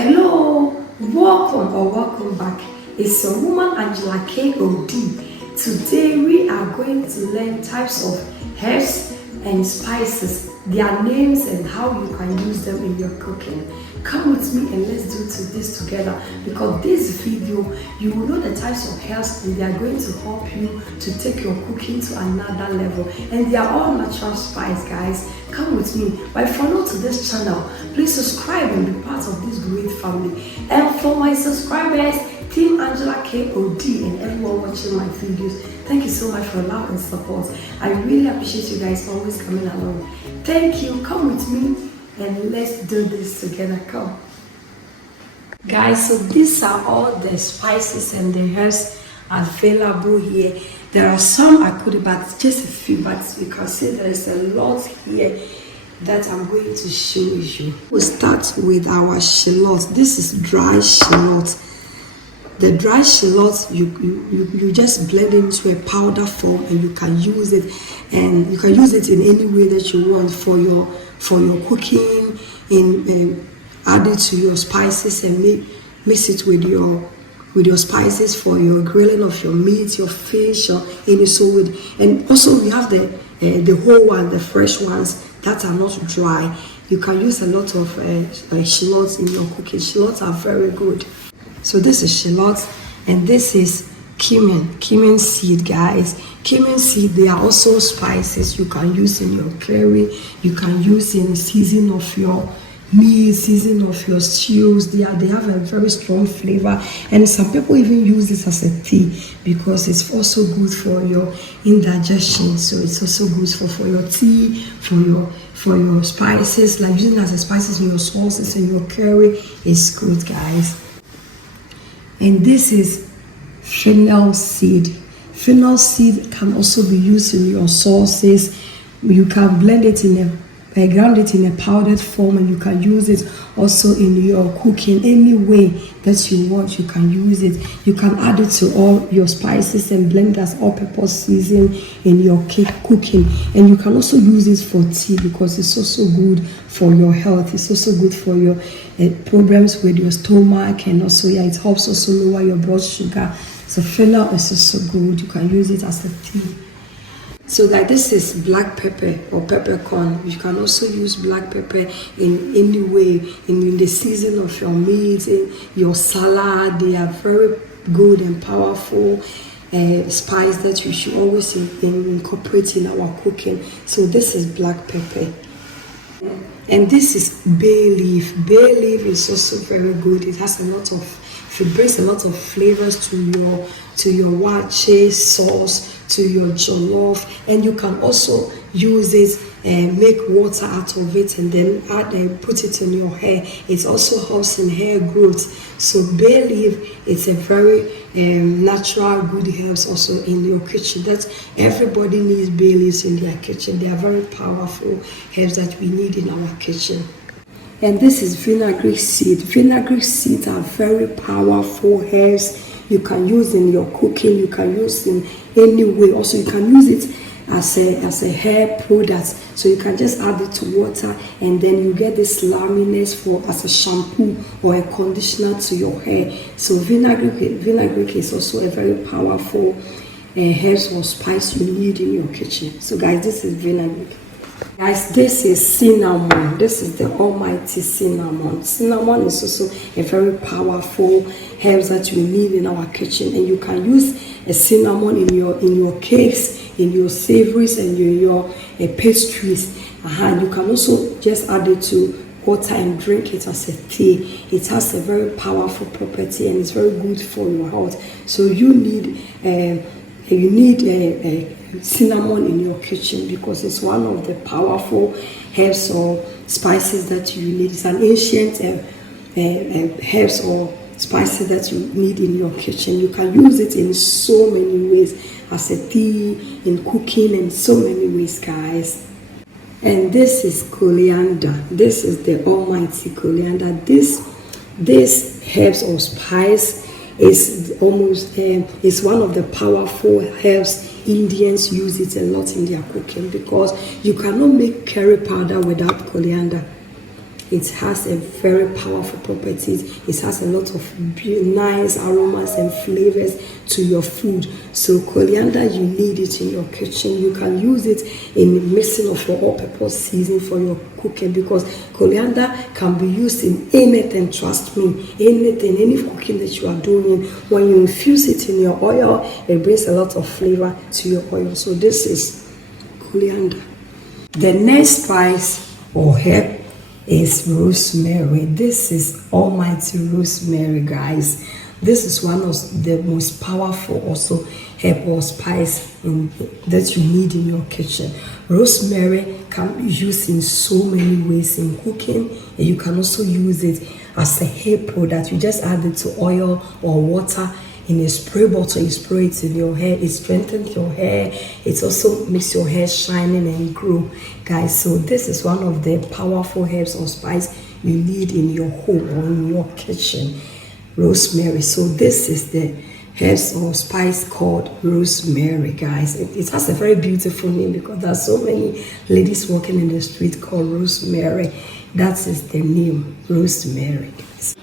Hello, welcome back. It's your woman Angela KOD. Today we are going to learn types of herbs and spices, their names and how you can use them in your cooking. Come with me and let's do this together, because this video you will know the types of herbs and they are going to help you to take your cooking to another level, and they are all natural spice, guys. Come with me. But if you're new to this channel, please subscribe and be part of this great family. And for my subscribers, Team Angela KOD and everyone watching my videos, thank you so much for love and support. I really appreciate you guys always coming along. Thank you. Come with me and let's do this together. Come, guys. So these are all the spices and the herbs available here. There are some I could, but just a few, but you can see there is a lot here that I'm going to show you. We'll start with our shallot. This is dry shallot. The dry shallot, you just blend into a powder form, and you can use it, and you can use it in any way that you want for your cooking, add it to your spices and mix it with your spices for your grilling of your meat, your fish, or any and also we have the whole one, the fresh ones that are not dry. You can use a lot of shallots in your cooking. Shallots are very good. So this is shallot, and this is cumin seed, guys. Cumin seed, they are also spices you can use in your curry, you can use in season of your meat, season of your stews. They have a very strong flavor, and some people even use this as a tea because it's also good for your indigestion. So it's also good for your tea, for your spices, like using it as a spices in your sauces and your curry is good, guys. And this is fennel seed. Fennel seed can also be used in your sauces. You can blend it ground it in a powdered form, and you can use it also in your cooking. Any way that you want, you can use it. You can add it to all your spices and blend as all-purpose season in your cooking. And you can also use it for tea because it's also good for your health. It's also good for your problems with your stomach, and also it helps also lower your blood sugar. So fennel is also good. You can use it as a tea. So like this is black pepper or peppercorn. You can also use black pepper in any way, in the season of your meat, in your salad. They are very good and powerful spice that you should always incorporate in our cooking. So this is black pepper. And this is bay leaf. Bay leaf is also very good. It has it brings a lot of flavors to your wache sauce, to your jollof, and you can also use it and make water out of it, and then put it in your hair. It also helps in hair growth. So bay leaf is a very natural good herbs also in your kitchen. That everybody needs bay leaves in their kitchen. They are very powerful herbs that we need in our kitchen. And this is Fenugreek seed. Fenugreek seeds are very powerful herbs. You can use in your cooking. You can use in any way. Also, you can use it as a hair product. So you can just add it to water, and then you get this laminess as a shampoo or a conditioner to your hair. So fenugreek is also a very powerful herbs or spice you need in your kitchen. So guys, this is fenugreek. Guys, this is cinnamon. This is the almighty cinnamon. Cinnamon is also a very powerful herbs that you need in our kitchen, and you can use a cinnamon in your cakes, in your savories, and in your pastries. You can also just add it to water and drink it as a tea. It has a very powerful property, and it's very good for your health. So you need cinnamon in your kitchen because it's one of the powerful herbs or spices that you need. It's an ancient herbs or spices that you need in your kitchen. You can use it in so many ways, as a tea, in cooking, and so many ways, guys. And this is coriander. This is the almighty coriander. This herbs or spice is is one of the powerful herbs. Indians use it a lot in their cooking because you cannot make curry powder without coriander. it has a very powerful properties. It has a lot of nice aromas and flavors to your food. So coriander, you need it in your kitchen. You can use it in mixing of your all-purpose seasoning for your cooking, because coriander can be used in anything. Trust me, anything, any cooking that you are doing. When you infuse it in your oil, it brings a lot of flavor to your oil. So this is coriander. The next spice or herb is rosemary. This is almighty rosemary, guys. This is one of the most powerful also herb or spice that you need in your kitchen. Rosemary can be used in so many ways in cooking, and you can also use it as a hair product. You just add it to oil or water in a spray bottle. You spray it in your hair. It strengthens your hair. It also makes your hair shining and grow, guys. So this is one of the powerful herbs or spice you need in your home or in your kitchen. Rosemary. So this is the herbs or spice called rosemary, guys. It has a very beautiful name because there are so many ladies walking in the street called Rosemary. That is the name, rosemary.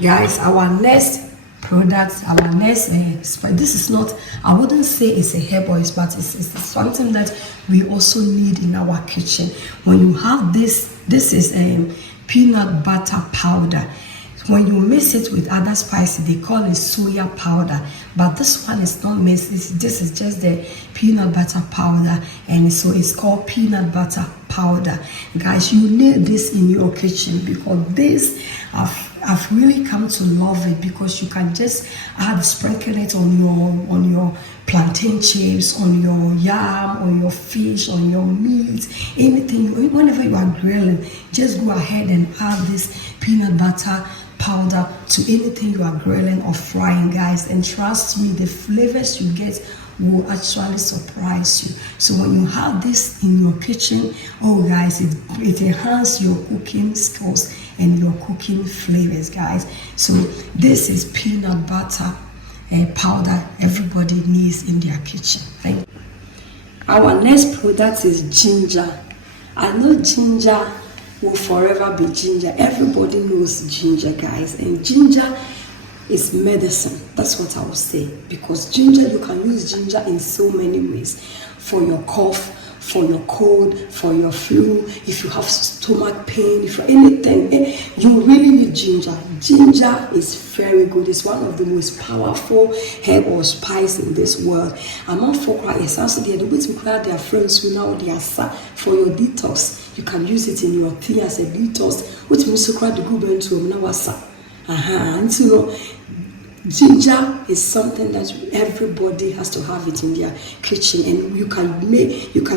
Guys, our next product, our next spice. This is not, I wouldn't say it's a herb or but it's something that we also need in our kitchen. When you have this is a peanut butter powder. When you mix it with other spices, they call it soya powder. But this one is not mixed. This is just the peanut butter powder. And so it's called peanut butter powder. Guys, you need this in your kitchen because this, I've really come to love it because you can just sprinkle it on your plantain chips, on your yam, on your fish, on your meat, anything. Whenever you are grilling, just go ahead and add this peanut butter powder to anything you are grilling or frying, guys, and trust me, the flavors you get will actually surprise you. So when you have this in your kitchen, oh guys, it enhances your cooking skills and your cooking flavors, guys. So this is peanut butter powder everybody needs in their kitchen. Right? Our next product is ginger. I know ginger will forever be ginger. Everybody knows ginger, guys, and ginger is medicine. That's what I would say, because ginger, you can use ginger in so many ways, for your cough, for your cold, for your flu, if you have stomach pain, if anything, you really need ginger. Ginger is very good. It's one of the most powerful herb or spice in this world. Among folk, it's also the way to clear their friends who now they are for your detox. You can use it in your tea as a detox, which means to cry the good into and you know, ginger is something that everybody has to have it in their kitchen, and you can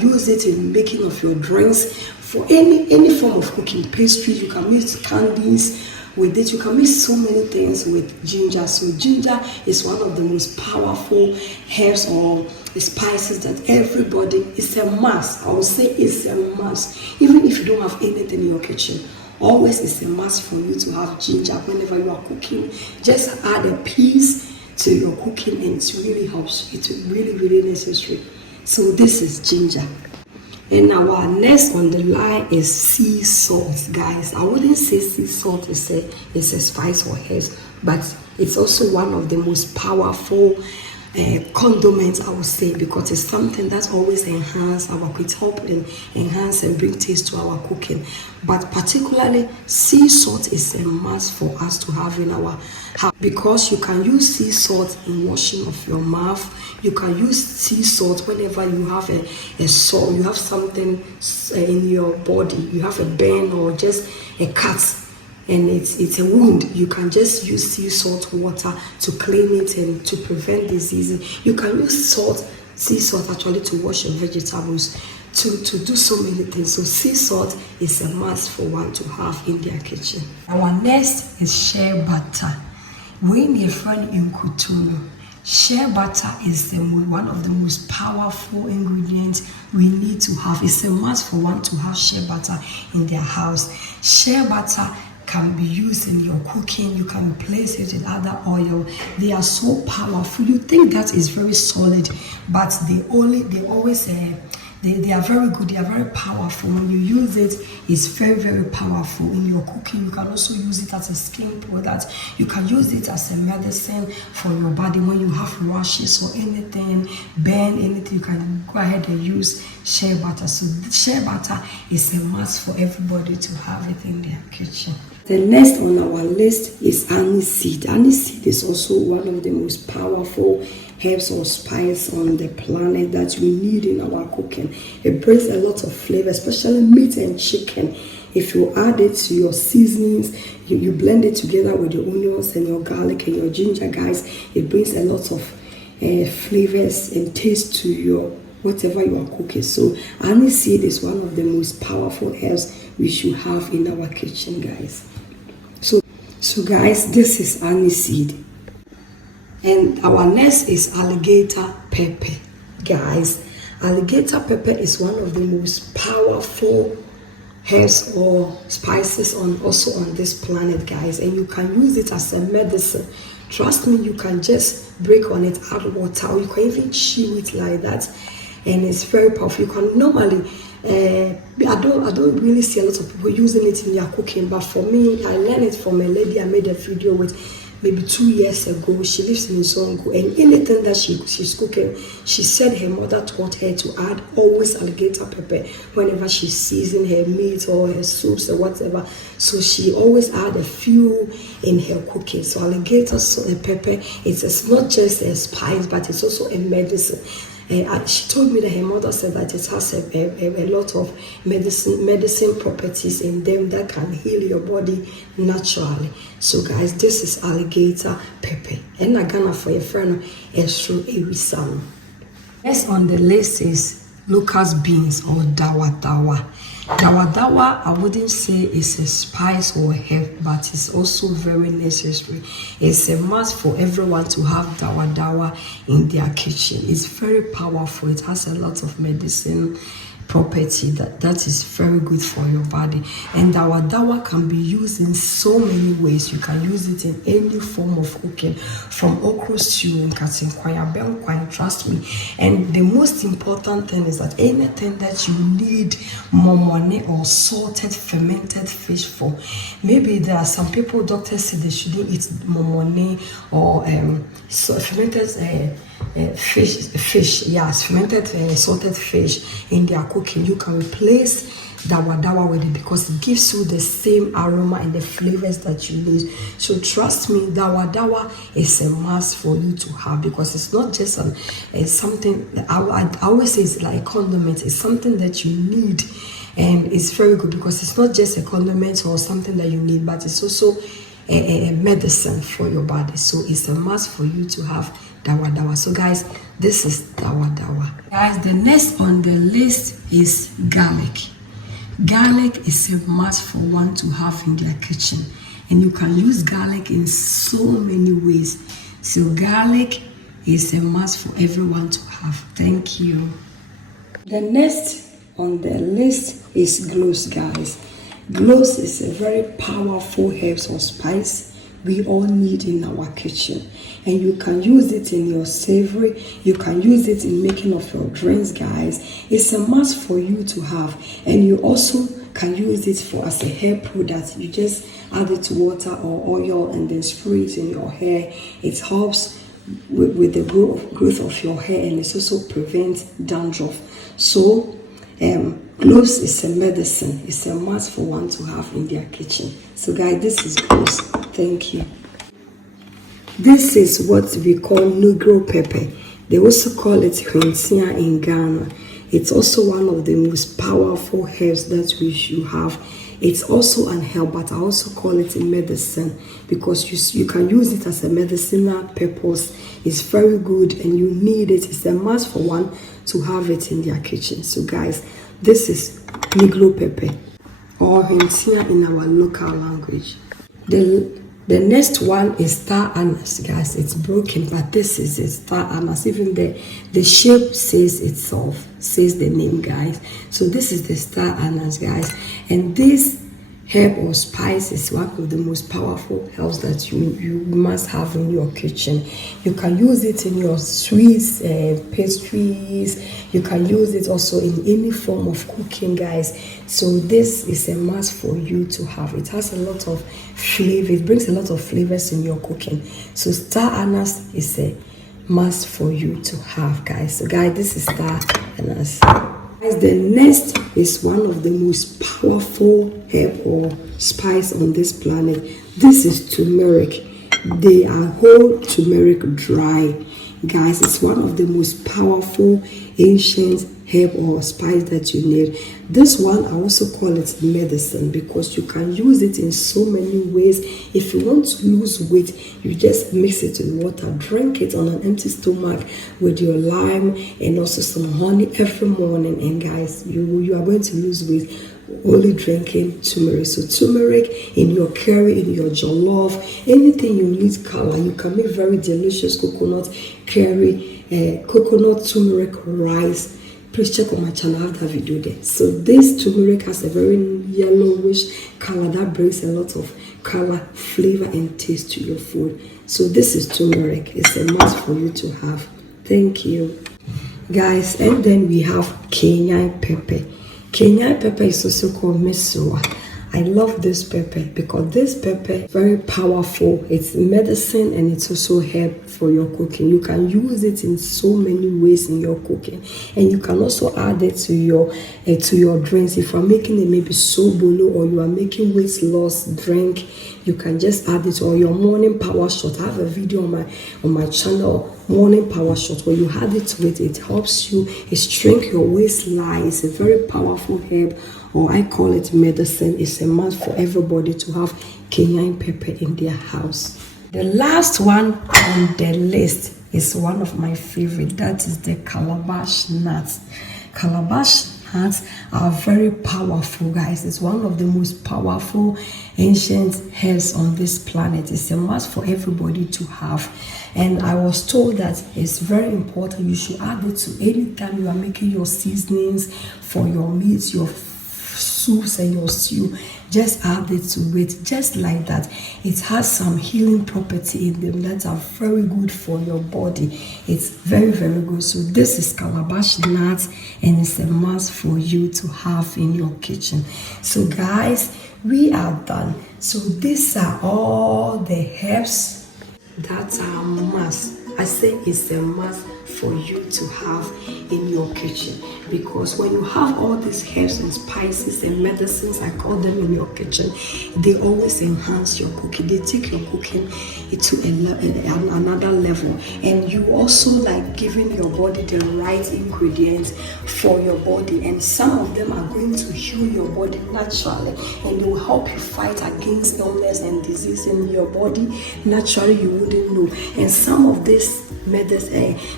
use it in making of your drinks, for any form of cooking, pastry. You can mix candies with it. You can mix so many things with ginger. So ginger is one of the most powerful herbs or spices that everybody, is a must. I would say it's a must. Even if you don't have anything in your kitchen, always it's a must for you to have ginger whenever you are cooking. Just add a piece to your cooking and it really helps. It's really, really necessary. So this is ginger. And our next on the line is sea salt, guys. I wouldn't say sea salt is a spice or herb, but it's also one of the most powerful condiments, I would say, because it's something that's always enhance our cooking, help and enhance and bring taste to our cooking. But particularly sea salt is a must for us to have in our house, because you can use sea salt in washing of your mouth. You can use sea salt whenever you have a sore, you have something in your body, you have a burn or just a cut, and it's a wound. You can just use sea salt water to clean it and to prevent diseases. You can use sea salt actually to wash your vegetables, to do so many things. So sea salt is a must for one to have in their kitchen. Our next is shea butter. When your friend in Kutulu, shea butter is one of the most powerful ingredients we need to have. It's a must for one to have shea butter in their house. Shea butter can be used in your cooking. You can replace it with other oil. They are so powerful. You think that is very solid, but they always They are very good, they are very powerful. When you use it, it's very, very powerful in your cooking. You can also use it as a skin product. You can use it as a medicine for your body when you have rashes or anything, burn anything. You can go ahead and use shea butter. So shea butter is a must for everybody to have it in their kitchen. The next on our list is Aniseed. Aniseed is also one of the most powerful herbs or spice on the planet that we need in our cooking. It brings a lot of flavor, especially meat and chicken. If you add it to your seasonings, you blend it together with your onions and your garlic and your ginger, guys, it brings a lot of flavors and taste to your whatever you are cooking. So Aniseed is one of the most powerful herbs we should have in our kitchen, guys. So guys, this is Aniseed. And our next is alligator pepper. Guys, alligator pepper is one of the most powerful herbs or spices also on this planet, guys, and you can use it as a medicine. Trust me, you can just break on it, add water, or you can even chew it like that, and it's very powerful. You can normally I don't really see a lot of people using it in their cooking, but for me, I learned it from a lady I made a video with maybe 2 years ago. She lives in Zongo, and anything that she's cooking, she said her mother taught her to add always alligator pepper whenever she's seasoning her meat or her soups or whatever. So she always add a few in her cooking. So alligator pepper, it's not just a spice, but it's also a medicine. She told me that her mother said that it has a lot of medicine properties in them that can heal your body naturally. So guys, this is alligator pepper. And I'm gonna for your friend Estro Ewisano. Next on the list is locust beans or Dawadawa. Dawadawa, I wouldn't say it's a spice or a herb, but it's also very necessary. It's a must for everyone to have Dawadawa in their kitchen. It's very powerful. It has a lot of medicine property that is very good for your body. And Dawadawa can be used in so many ways. You can use it in any form of cooking, from okra stew and cutting kwaya, trust me. And the most important thing is that anything that you need momone or salted fermented fish for, maybe there are some people, doctors say they shouldn't eat momone or fermented fish, yes, fermented salted fish in their cooking. You can replace Dawadawa with it because it gives you the same aroma and the flavors that you need. So trust me, Dawadawa is a must for you to have, because it's not just something, I always say it's like a condiment. It's something that you need, and it's very good because it's not just a condiment or something that you need, but it's also a medicine for your body. So it's a must for you to have Dawadawa. So guys, this is Dawadawa. Guys, the next on the list is garlic. Garlic is a must for one to have in their kitchen, and you can use garlic in so many ways. So garlic is a must for everyone to have. Thank you. The next on the list is cloves, guys. Cloves is a very powerful herb or spice we all need in our kitchen, and you can use it in your savory. You can use it in making of your drinks, guys. It's a must for you to have, and you also can use it for as a hair product. You just add it to water or oil and then spray it in your hair. It helps with the growth of your hair, and it also prevents dandruff. So cloves is a medicine. It's a must for one to have in their kitchen. So guys, this is cloves. Thank you. This is what we call Negro Pepper. They also call it Hensia in Ghana. It's also one of the most powerful herbs that we should have. It's also an herb, but I also call it a medicine because you can use it as a medicinal purpose. It's very good and you need it. It's a must for one to have it in their kitchen. So guys, this is Negro Pepper, or Hensia in our local language. The next one is star anise, guys. It's broken, but this is a star anise. Even the shape says itself, says the name, guys. So this is the star anise, guys. And this herb or spice is one of the most powerful herbs that you must have in your kitchen. You can use it in your sweets, pastries. You can use it also in any form of cooking, guys. So this is a must for you to have. It has a lot of flavor. It brings a lot of flavors in your cooking. So star anise is a must for you to have, guys. So guys, this is star anise. Guys, the next is one of the most powerful herb or spice on this planet. This is turmeric. They are whole turmeric dry. Guys, it's one of the most powerful ancient herb or spice that you need. This one, I also call it medicine because you can use it in so many ways. If you want to lose weight, you just mix it with water, drink it on an empty stomach with your lime and also some honey every morning. And guys, you are going to lose weight only drinking turmeric. So turmeric in your curry, in your jollof, anything you need color. You can make very delicious coconut curry, coconut turmeric rice. Please check on my channel, I have that video there. So this turmeric has a very yellowish color that brings a lot of color, flavor and taste to your food. So this is turmeric. It's a must for you to have. Thank you, guys. And then we have Cayenne pepper. Cayenne pepper is also called mesua. I love this pepper because this pepper is very powerful. It's medicine and it's also herb for your cooking. You can use it in so many ways in your cooking, and you can also add it to your drinks. If you are making it maybe sobolo or you are making weight loss drink, you can just add it, or your morning power shot. I have a video on my channel, morning power shot, where you add it with it helps you shrink your waistline. It's a very powerful herb, or I call it medicine. It's a must for everybody to have Cayenne pepper in their house. The last one on the list is one of my favorite. That is the Calabash Nuts. Calabash nuts are very powerful, guys. It's one of the most powerful ancient herbs on this planet. It's a must for everybody to have. And I was told that it's very important. You should add it to any time you are making your seasonings for your meats, your soups and your stew. Just add it to it, just like that. It has some healing property in them that are very good for your body. It's very, very good. So this is Calabash Nuts, and it's a must for you to have in your kitchen. So guys, we are done. So these are all the herbs that are must. I say it's a must for you to have in your kitchen, because when you have all these herbs and spices and medicines, I call them, in your kitchen, they always enhance your cooking. They take your cooking to another level, and you also like giving your body the right ingredients for your body, and some of them are going to heal your body naturally, and they will help you fight against illness and disease in your body naturally. You wouldn't know. And some of these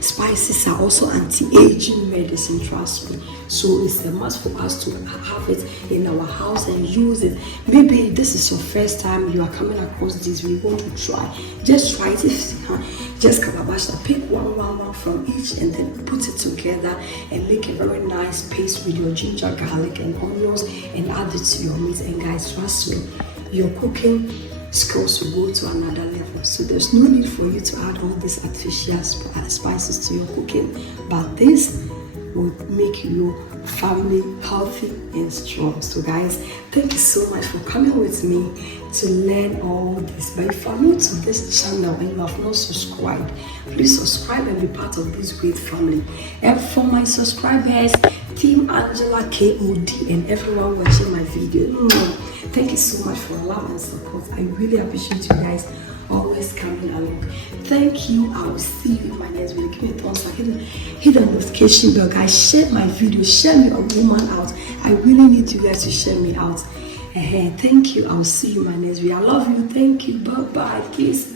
spices are also anti-aging medicine, trust me. So it's a must for us to have it in our house and use it. Maybe this is your first time you are coming across this, we want to try. Just try it. Just calabash, pick one from each and then put it together and make a very nice paste with your ginger, garlic and onions and add it to your meat. And guys, trust me, your cooking skills will go to another level. So there's no need for you to add all these artificial spices to your cooking, but this will make your family healthy and strong. So guys, thank you so much for coming with me to learn all this. But if you are new to this channel and you have not subscribed, please subscribe and be part of this great family. And for my subscribers, Team Angela KOD and everyone watching my video, thank you so much for love and support. I really appreciate you guys always coming along. Thank you. I will see you in my next video. Give me a thumbs up, hit the notification bell, guys. Share my video, share me a woman out. I really need you guys to share me out. Thank you. I will see you in my next video. I love you. Thank you. Bye bye. Kiss.